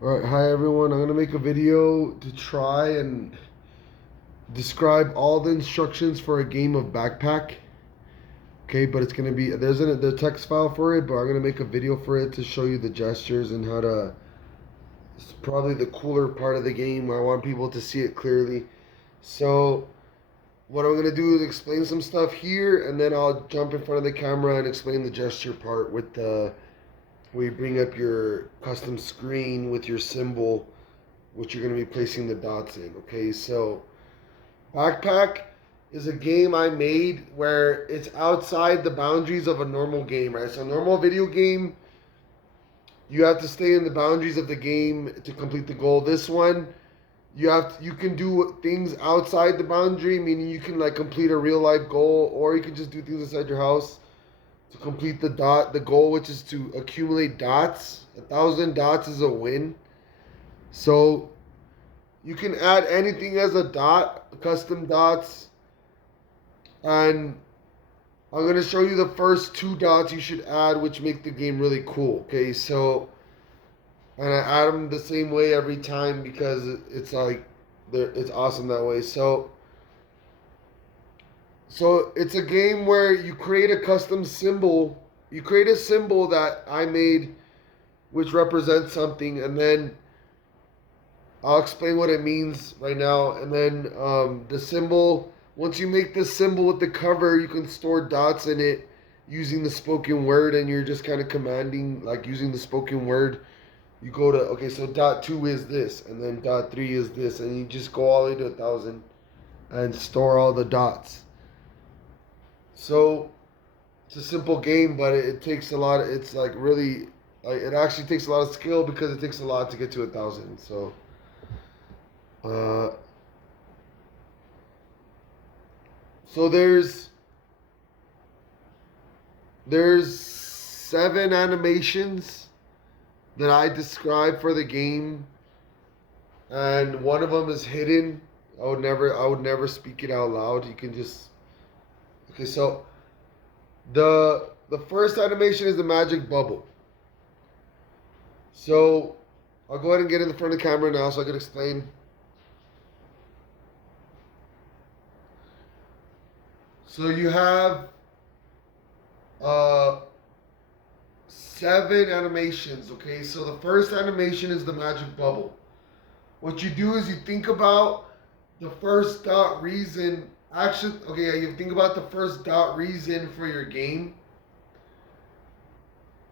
Alright, hi everyone. I'm gonna make a video to try and describe all the instructions for a game of BackPack. Okay, but it's gonna be there's the text file for it, but I'm gonna make a video for it to show you the gestures and how to. It's probably the cooler part of the game. I want people to see it clearly. So what I'm gonna do is explain some stuff here, and then I'll jump in front of the camera and explain the gesture part with the where you bring up your custom screen with your symbol, which you're going to be placing the dots in. Okay, so Backpack is a game I made where it's outside the boundaries of a normal game, right? So, a normal video game, you have to stay in the boundaries of the game to complete the goal. This one, you can do things outside the boundary, meaning you can like complete a real life goal, or you can just do things inside your house to complete the goal, which is to accumulate dots. 1,000 dots is a win. So you can add anything as a dot, custom dots, and I'm gonna show you the first two dots you should add, which make the game really cool. Okay, so and I add them the same way every time because it's like it's awesome that way. So it's a game where you create a custom symbol. You create a symbol that I made, which represents something, and then I'll explain what it means right now. And then the symbol, once you make this symbol with the cover, you can store dots in it using the spoken word, and you're just kind of commanding, like using the spoken word. You go to, okay, so dot 2 is this, and then dot 3 is this, and you just go all the way to 1,000 and store all the dots. So it's a simple game, but it takes a lot. It's like really, like, it actually takes a lot of skill because it takes a lot to get to 1,000. So. Uh, so there's 7 animations that I described for the game, and one of them is hidden. I would never speak it out loud. You can just okay. So the first animation is the magic bubble. So I'll go ahead and get in the front of the camera now so I can explain. So you have uh 7 animations, okay? So the first animation is the magic bubble. What you do is you think about the first dot reason. Actually, okay, yeah, you think about the first dot reason for your game,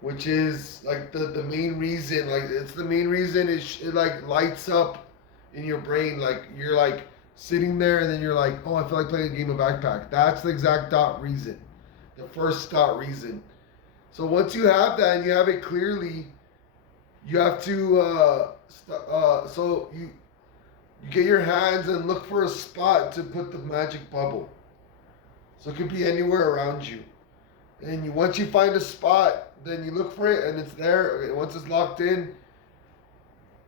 which is like the main reason. Like it's the main reason. It like lights up in your brain. Like you're like sitting there and then you're like, oh, I feel like playing a game of backpack. That's the exact dot reason. The first dot reason. So once you have that and you have it clearly, you have to so you get your hands and look for a spot to put the magic bubble. So it could be anywhere around you. And once you find a spot, then you look for it and it's there. Okay, once it's locked in,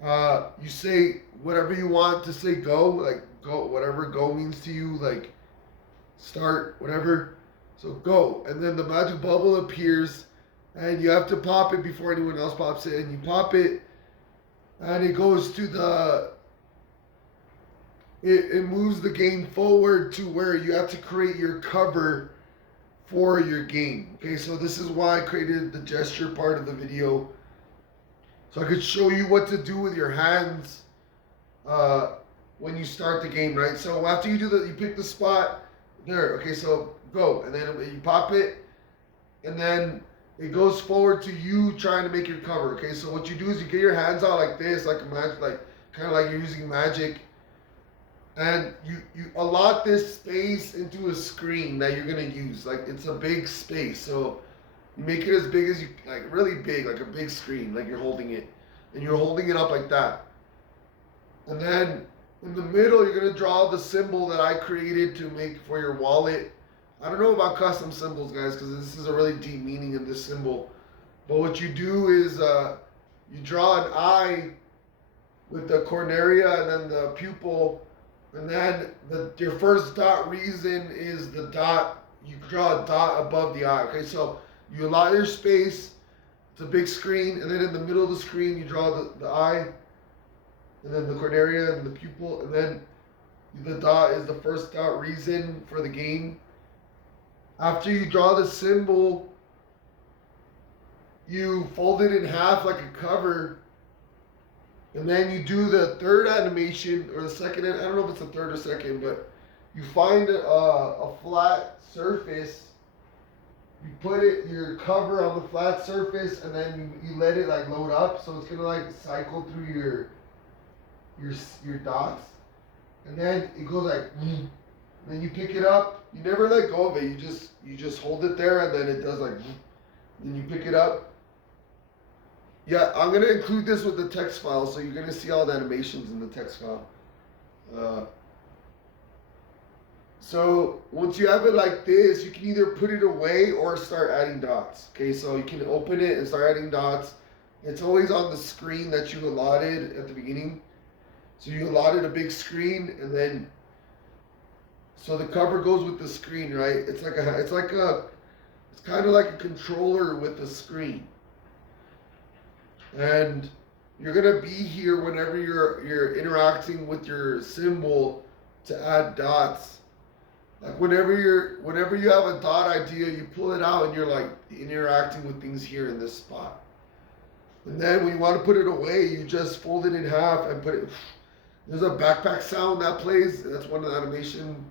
you say whatever you want to say. Go, like go, whatever go means to you, like start, whatever. So go, and then the magic bubble appears, and you have to pop it before anyone else pops it. And you pop it, and it goes to it moves the game forward to where you have to create your cover for your game. Okay, so this is why I created the gesture part of the video. So I could show you what to do with your hands when you start the game, right? So after you do that, you pick the spot there. Okay, so go, and then you pop it, and then it goes forward to you trying to make your cover. Okay, so what you do is you get your hands out like this, like a magic, like kind of like you're using magic, and you allot this space into a screen that you're gonna use. Like it's a big space, so you make it as big as you like, really big, like a big screen, like you're holding it, and you're holding it up like that. And then in the middle, you're gonna draw the symbol that I created to make for your wallet. I don't know about custom symbols, guys, because this is a really deep meaning in this symbol. But what you do is you draw an eye with the cornea and then the pupil, and then your first dot reason is the dot. You draw a dot above the eye. Okay, so you allot your space, It's a big screen, and then in the middle of the screen you draw the eye, and then the cornea and the pupil, and then the dot is the first dot reason for the game. After you draw the symbol, you fold it in half like a cover, and then you do the third animation, or the second, I don't know if it's the third or second, but you find a flat surface, you put your cover on the flat surface, and then you let it like load up, so it's gonna like cycle through your dots, and then it goes like, and then you pick it up, you never let go of it, you just hold it there, and then it does like, then you pick it up. Yeah, I'm gonna include this with the text file, so you're gonna see all the animations in the text file. So once you have it like this, you can either put it away or start adding dots. Okay, so you can open it and start adding dots. It's always on the screen that you allotted at the beginning. So you allotted a big screen, and then so the cover goes with the screen, right? It's kind of like a controller with a screen. And you're gonna be here whenever you're interacting with your symbol to add dots. Like whenever you have a dot idea, you pull it out and you're like interacting with things here in this spot. And then when you want to put it away, you just fold it in half and put it. There's a backpack sound that plays. That's one of the animation.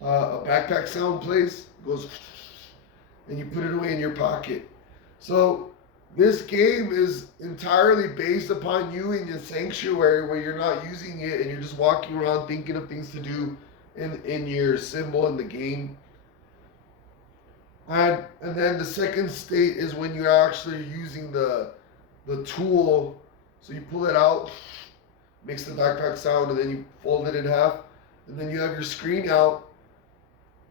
A backpack sound plays. It goes, and you put it away in your pocket. So this game is entirely based upon you in your sanctuary where you're not using it and you're just walking around thinking of things to do in your symbol in the game. And then the second state is when you're actually using the tool. So you pull it out, makes the backpack sound, and then you fold it in half, and then you have your screen out.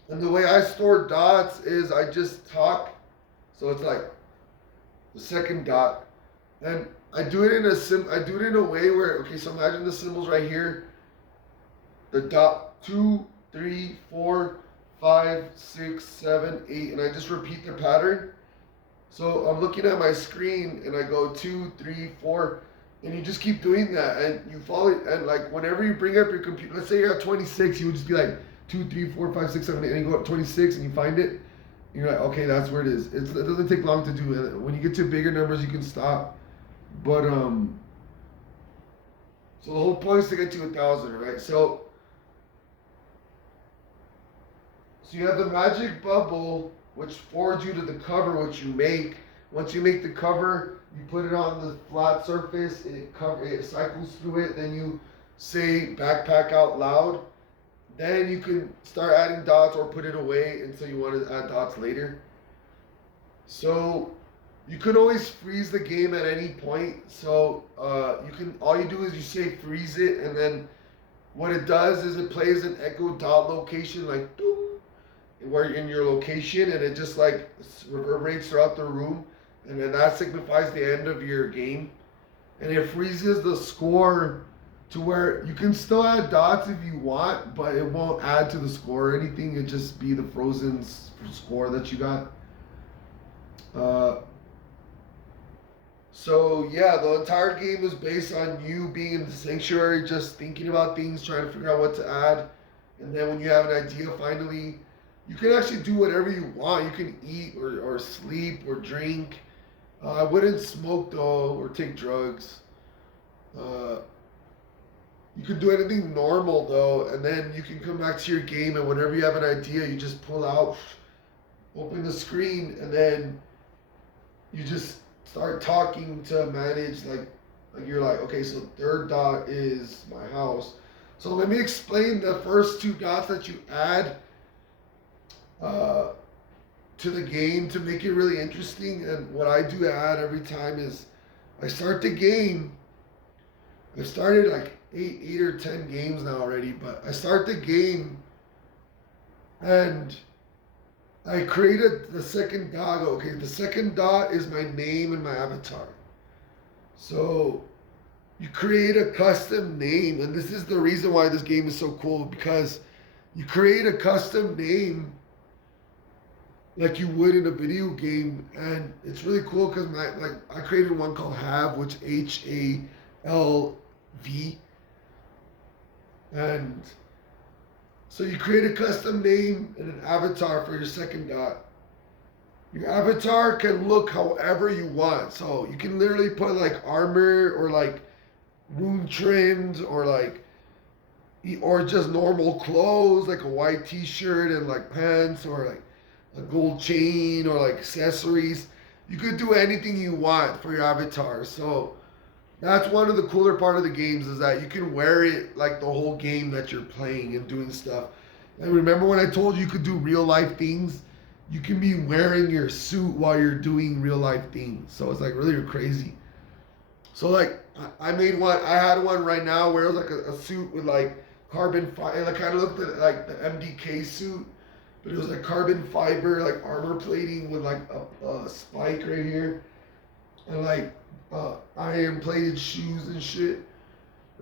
And the way I store dots is I just talk. So it's like the second dot, and I do it in a way where, okay, so imagine the symbols right here, the dot 2, 3, 4, 5, 6, 7, 8, and I just repeat the pattern. So I'm looking at my screen and I go 2, 3, 4, and you just keep doing that, and you follow it, and like whenever you bring up your computer, let's say you're at 26, you would just be like 2, 3, 4, 5, 6, 7, 8, and you go up 26 and you find it. You're like, okay, that's where it is. It doesn't take long to do it. When you get to bigger numbers, you can stop. But so the whole point is to get to 1,000, right? So you have the magic bubble, which forwards you to the cover, which you make. Once you make the cover, you put it on the flat surface. It cycles through it. Then you say backpack out loud. Then you can start adding dots or put it away until you want to add dots later. So you can always freeze the game at any point. So all you do is you say freeze it, and then what it does is it plays an echo dot location, like doo, where you're in your location, and it just like reverberates throughout the room, and then that signifies the end of your game, and it freezes the score to where you can still add dots if you want, but it won't add to the score or anything. It just be the frozen score that you got. So yeah, the entire game is based on you being in the sanctuary, just thinking about things, trying to figure out what to add. And then when you have an idea, finally, you can actually do whatever you want. You can eat or sleep or drink. I wouldn't smoke though, or take drugs. You can do anything normal though, and then you can come back to your game, and whenever you have an idea, you just pull out, open the screen, and then you just start talking to manage, like you're like, okay, so third dot is my house. So let me explain the first two dots that you add to the game to make it really interesting. And what I do add every time is I start the game. I've started like eight or 10 games now already, but I start the game and I created the second dot. Okay, the second dot is my name and my avatar. So you create a custom name, and this is the reason why this game is so cool, because you create a custom name like you would in a video game, and it's really cool because I created one called Have, which HALV, and so you create a custom name and an avatar for your second dot. Your avatar can look however you want, so you can literally put like armor or like rune trimmed or like or just normal clothes like a white t-shirt and like pants or like a gold chain or like accessories. You could do anything you want for your avatar. So that's one of the cooler part of the games is that you can wear it like the whole game that you're playing and doing stuff. And remember when I told you could do real life things? You can be wearing your suit while you're doing real life things. So it's like really crazy. So like I made one. I had one right now where it was like a suit with like carbon fiber. It kind of looked like the MDK suit, but it was like carbon fiber, like armor plating with like a spike right here, and like iron plated shoes and shit.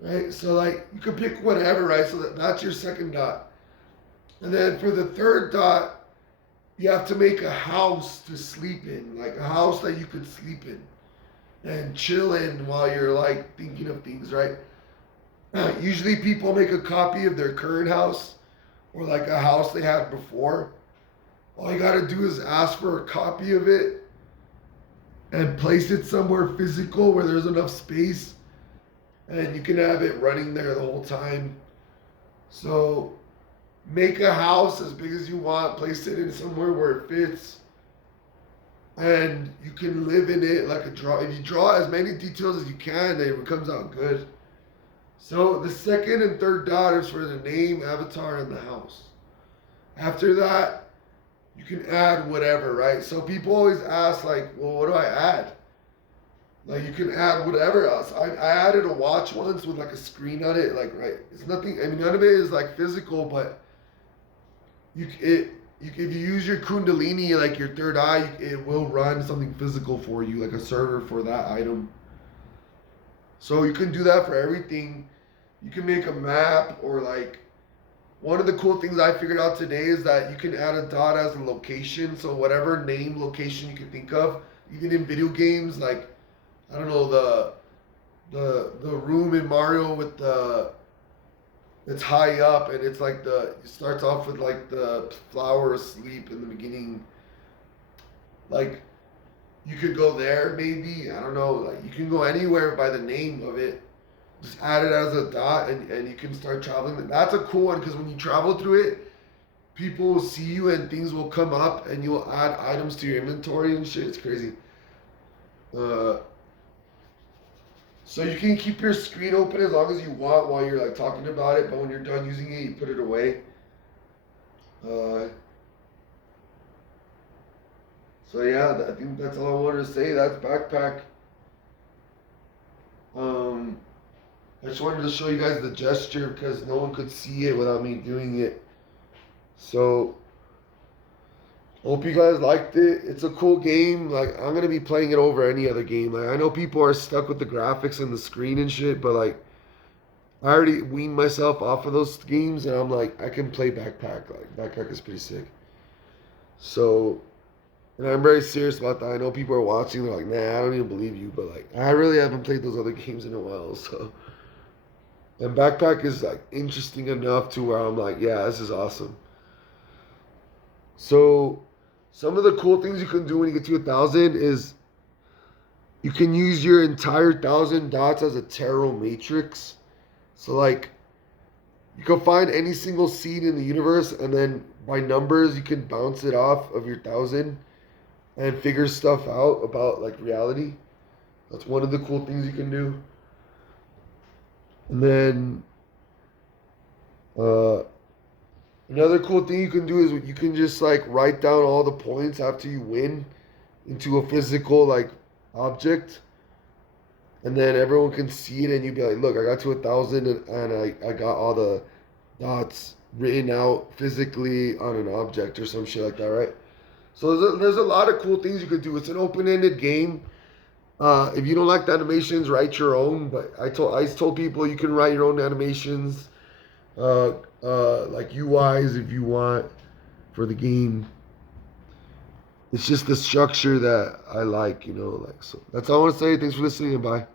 Right. So like you could pick whatever. Right. So that's your second dot, and then for the third dot, you have to make a house to sleep in, like a house that you could sleep in and chill in while you're like thinking of things, right? Usually people make a copy of their current house or like a house they had before. All you gotta do is ask for a copy of it and place it somewhere physical where there's enough space and you can have it running there the whole time. So make a house as big as you want, place it in somewhere where it fits, and you can live in it like a draw. If you draw as many details as you can, then it comes out good. So the second and third dot is for the name, avatar, and the house. After that, you can add whatever, right? So people always ask, like, well, what do I add? Like, you can add whatever else. I added a watch once with like a screen on it, like, right? It's nothing. I mean, none of it is like physical, but if you use your Kundalini, like your third eye, it will run something physical for you, like a server for that item. So you can do that for everything. You can make a map or like one of the cool things I figured out today is that you can add a dot as a location. So whatever name location you can think of, even in video games, like I don't know the room in Mario with the it's high up and it's like it starts off with like the flower asleep in the beginning. Like you could go there maybe, I don't know, like you can go anywhere by the name of it. Just add it as a dot and you can start traveling. That's a cool one because when you travel through it, people will see you and things will come up and you'll add items to your inventory and shit. It's crazy. So you can keep your screen open as long as you want while you're like talking about it, but when you're done using it, you put it away. So yeah, I think that's all I wanted to say. That's BackPack. I just wanted to show you guys the gesture because no one could see it without me doing it. So hope you guys liked it. It's a cool game. Like I'm gonna be playing it over any other game. Like I know people are stuck with the graphics and the screen and shit, but like I already weaned myself off of those games, and I'm like I can play BackPack. Like BackPack is pretty sick. So, and I'm very serious about that. I know people are watching. They're like, nah, I don't even believe you, but like I really haven't played those other games in a while. So, and BackPack is like interesting enough to where I'm like, yeah, this is awesome. So some of the cool things you can do when you get to 1,000 is you can use your entire 1,000 dots as a tarot matrix. So like you can find any single seed in the universe and then by numbers you can bounce it off of your 1,000 and figure stuff out about like reality. That's one of the cool things you can do. And then another cool thing you can do is you can just like write down all the points after you win into a physical like object, and then everyone can see it, and you'd be like, "Look, I got to 1,000, and I got all the dots written out physically on an object or some shit like that, right?" So there's a lot of cool things you could do. It's an open-ended game. If you don't like the animations, write your own. But I told people you can write your own animations. Like UIs if you want for the game. It's just the structure that I like, you know. Like, so that's all I want to say. Thanks for listening, and bye.